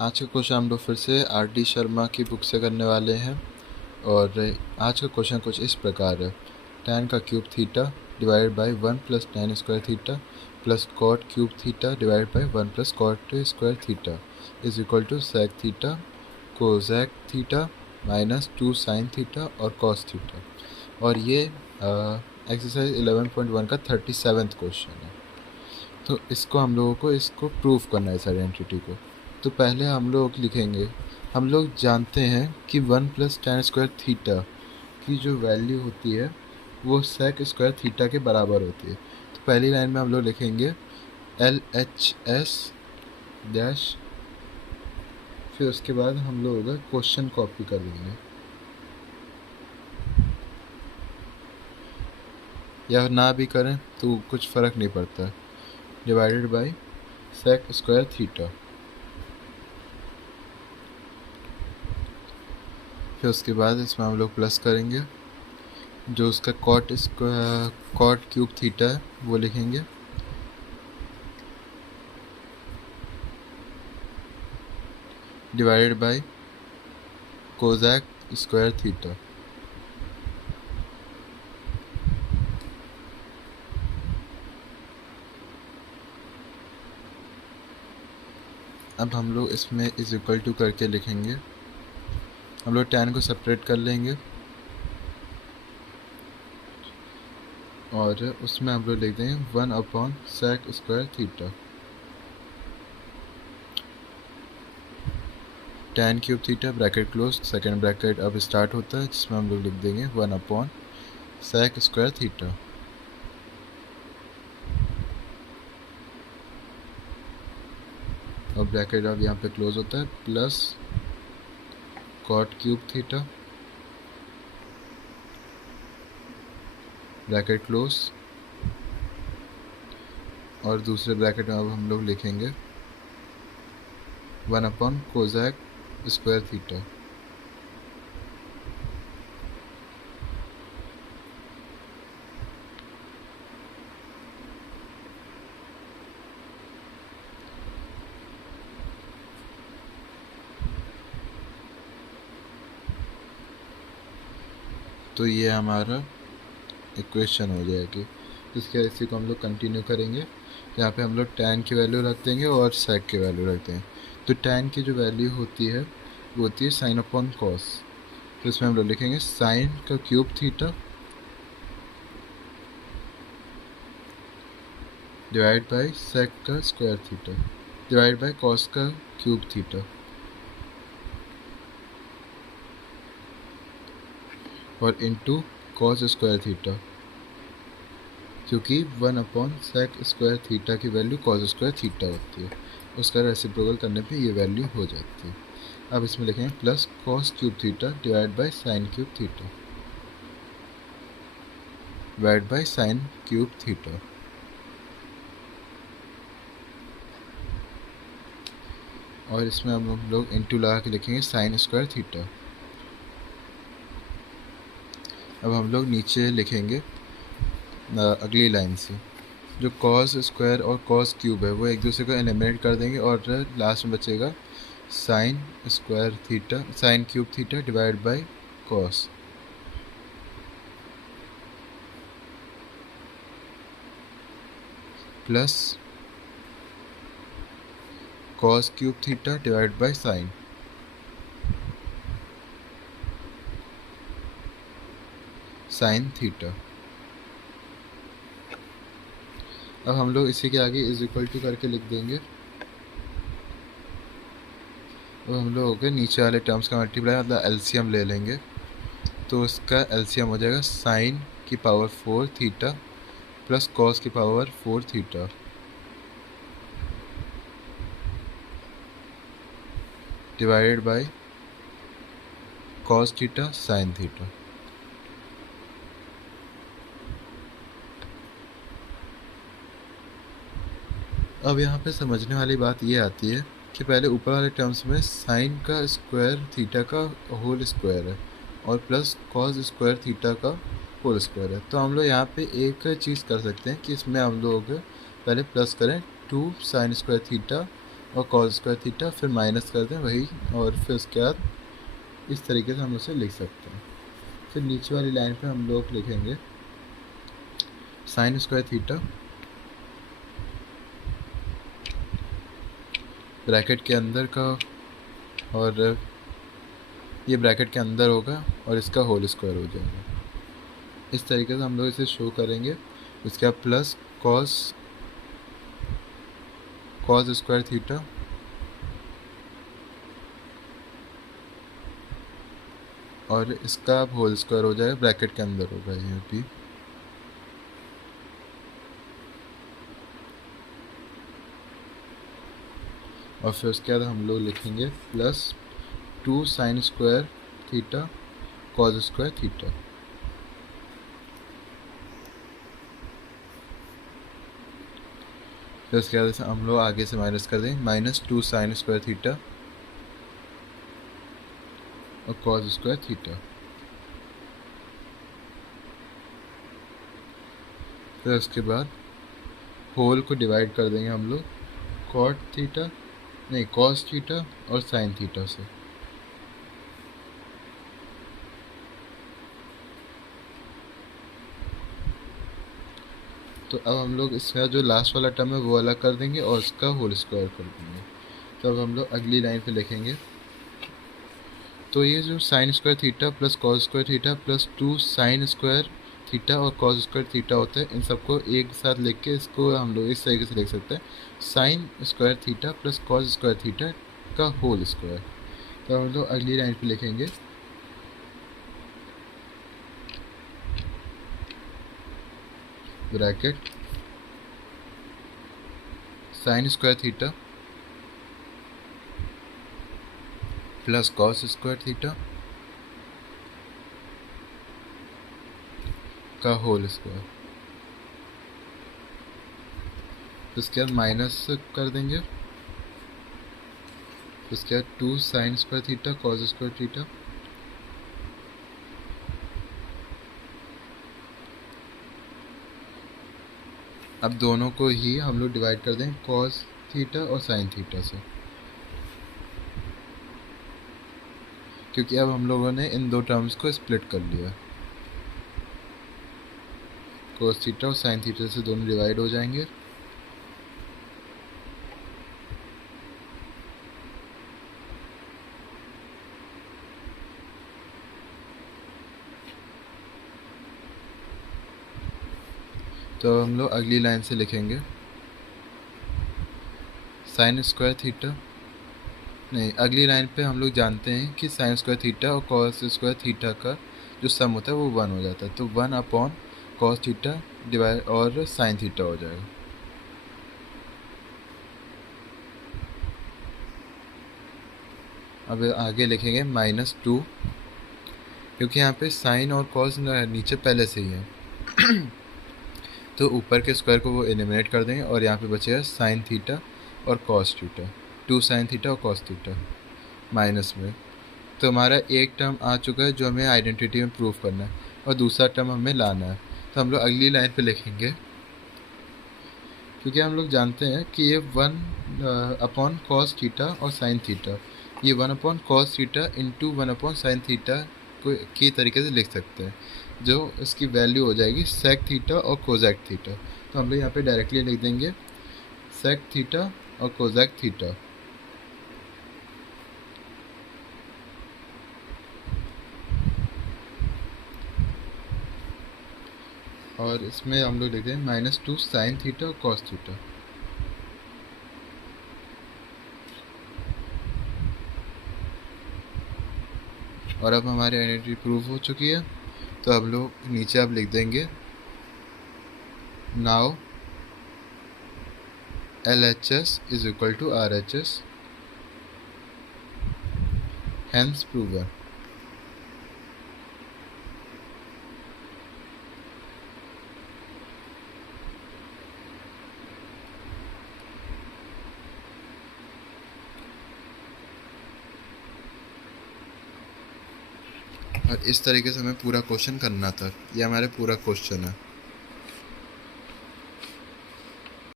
आज का क्वेश्चन हम लोग फिर से आर डी शर्मा की बुक से करने वाले हैं। और आज का क्वेश्चन कुछ इस प्रकार है। tan का cube theta divided by 1 plus tan square theta plus cot cube theta divided by 1 plus cot square theta is equal to sec theta cosec theta minus 2 sin theta और cos थीटा। और ये exercise 11.1 का 37वां question है। तो इसको हम लोगों को इसको प्रूव करना है इस आइडेंटिटी को। तो पहले हम लोग लिखेंगे, हम लोग जानते हैं कि 1 प्लस tan स्क्वायर थीटा की जो वैल्यू होती है वो sec स्क्वायर थीटा के बराबर होती है। तो पहली लाइन में हम लोग लिखेंगे LHS डैश, फिर उसके बाद हम लोग क्वेश्चन कॉपी कर देंगे या ना भी करें तो कुछ फ़र्क नहीं पड़ता है, divided by sec square theta. फिर उसके बाद इसमें हम लोग प्लस करेंगे, जो उसका कॉट क्यूब थीटा है वो लिखेंगे, divided by cosec square theta. अब हम लोग इसमें इज इक्वल टू करके लिखेंगे, हम लोग tan को सेपरेट कर लेंगे और उसमें हम लोग लिख देंगे 1 upon sec square theta. tan cube theta bracket close, second bracket अब स्टार्ट होता है जिसमें हम लोग लिख देंगे 1 अपॉन sec स्क्वायर थीटा। और ब्रैकेट अब यहाँ पे क्लोज होता है plus cot cube theta bracket close, और दूसरे ब्रैकेट में अब हम लोग लिखेंगे 1 अपॉन कोसेक स्क्वायर थीटा। तो ये हमारा इक्वेशन हो जाएगी। इसके इसी को हम लोग कंटिन्यू करेंगे। यहाँ पे हम लोग tan की वैल्यू रख देंगे और sec की वैल्यू रख देंगे। तो tan की जो वैल्यू होती है वो होती है sin अपॉन cos। तो इसमें हम लोग लिखेंगे sin का cube theta divide by sec का square theta divide by cos का क्यूब थीटा, और इनटू cos स्क्वायर थीटा, क्योंकि 1 अपॉन sec स्क्वायर थीटा की वैल्यू cos स्क्वायर थीटा होती है, उसका रेसिप्रोकल करने पे ये वैल्यू हो जाती है। अब इसमें लिखेंगे plus cos cube theta divide by sin cube theta divide by sin cube theta. और इसमें अब हम लोग इंटू लगा के लिखेंगे sin स्क्वायर थीटा। अब हम लोग नीचे लिखेंगे अगली लाइन से, जो cos स्क्वायर और cos क्यूब है वो एक दूसरे को एलिमिनेट कर देंगे और लास्ट में बचेगा sin square theta sin cube theta divide by cos। Plus cos cube theta divide by sin theta. अब हम लोग इसी के आगे इज इक्वल टू करके लिख देंगे। अब हम लोग हो गए नीचे वाले टर्म्स का मल्टीप्लाई, मतलब एलसीएम ले लेंगे। तो इसका एलसीएम हो जाएगा sin की पावर 4 थीटा प्लस cos की power 4 theta divided by cos theta sin theta. अब यहाँ पे समझने वाली बात ये आती है कि पहले ऊपर वाले टर्म्स में sin का स्क्वायर थीटा का होल स्क्वायर है और प्लस cos स्क्वायर थीटा का होल स्क्वायर है। तो हम लोग यहाँ पे एक चीज़ कर सकते हैं कि इसमें हम लोग पहले प्लस करें 2 sin स्क्वायर थीटा और कॉस स्क्वायर थीटा, फिर माइनस कर दें वही, और फिर उसके बाद इस तरीके से हम उसे लिख सकते हैं। फिर नीचे वाली लाइन पे हम लोग लिखेंगे साइन स्क्वायर थीटा ब्रैकेट के अंदर का, और ये ब्रैकेट के अंदर होगा और इसका होल स्क्वायर हो जाएगा। इस तरीके से हम लोग इसे शो करेंगे। उसके बाद प्लस कॉस स्क्वायर थीटा और इसका होल स्क्वायर हो जाएगा, ब्रैकेट के अंदर होगा ये भी। और फिर उसके बाद हम लोग लिखेंगे plus 2 sine square theta cos square theta. फिर उसके बाद हम लोग आगे से माइनस कर देंगे, -2 साइन स्क्वायर थीटा और कॉस स्क्वायर थीटा। फिर उसके बाद होल को डिवाइड कर देंगे हम लोग कॉस थीटा और साइन थीटा से। तो अब हम लोग इसका जो लास्ट वाला टर्म है वो अलग कर देंगे और इसका होल स्क्वायर कर देंगे। तो अब हम लोग अगली लाइन पे लिखेंगे, तो ये जो sine square theta plus cos square theta plus 2 sine square theta और कॉस स्क्वायर थीटा होता है, इन सबको एक साथ लिख के इसको हम लोग इस तरीके से लिख सकते हैं, sine square theta plus cos square theta का होल स्क्वायर। तो हम लोग अगली लाइन पे लिखेंगे bracket sine square theta plus cos square theta का होल स्क्वायर। उसके बाद माइनस कर देंगे, उसके बाद 2 sine square theta cos square theta अब दोनों को ही हम लोग डिवाइड कर दें कॉस थीटा और साइन थीटा से, क्योंकि अब हम लोगों ने इन दो टर्म्स को स्प्लिट कर लिया। कॉस थीटा और साइन थीटा से दोनों डिवाइड हो जाएंगे। तो हम लोग अगली लाइन से लिखेंगे साइन स्क्वायर थीटा, नहीं अगली लाइन पे हम लोग जानते हैं कि साइन स्क्वायर थीटा और कॉस स्क्वायर थीटा का जो सम होता है वो 1 हो जाता है, तो 1 अपॉन कॉस थीटा डिवाइड और साइन थीटा हो जाएगा। अब आगे लिखेंगे -2, क्योंकि यहाँ पे साइन और कॉस नीचे पहले से ही है तो ऊपर के स्क्वायर को वो एलिमिनेट कर देंगे और यहाँ पे बचेगा साइन थीटा और कॉस थीटा, 2 साइन थीटा और कॉस थीटा माइनस में। तो हमारा एक टर्म आ चुका है जो हमें आइडेंटिटी में प्रूव करना है, और दूसरा टर्म हमें लाना है। तो हम लोग अगली लाइन पे लिखेंगे, क्योंकि हम लोग जानते हैं कि ये 1 अपॉन कॉस थीटा और साइन थीटा, ये 1 upon cos theta into 1 upon sine theta को की तरीके से लिख सकते हैं, जो इसकी वैल्यू हो जाएगी सेक थीटा और कोजेक थीटा। तो हम लोग यहाँ पे डायरेक्टली लिख देंगे सेक थीटा और कोजेक थीटा। और इसमें हम लोग लिख देंगे -2 साइन थीटा और कॉस थीटा। और अब हमारी आइडेंटिटी प्रूव हो चुकी है, तो हम लोग नीचे अब लिख देंगे now LHS is equal to RHS, hence proven. और इस तरीके से हमें पूरा क्वेश्चन करना था, ये हमारे पूरा क्वेश्चन है।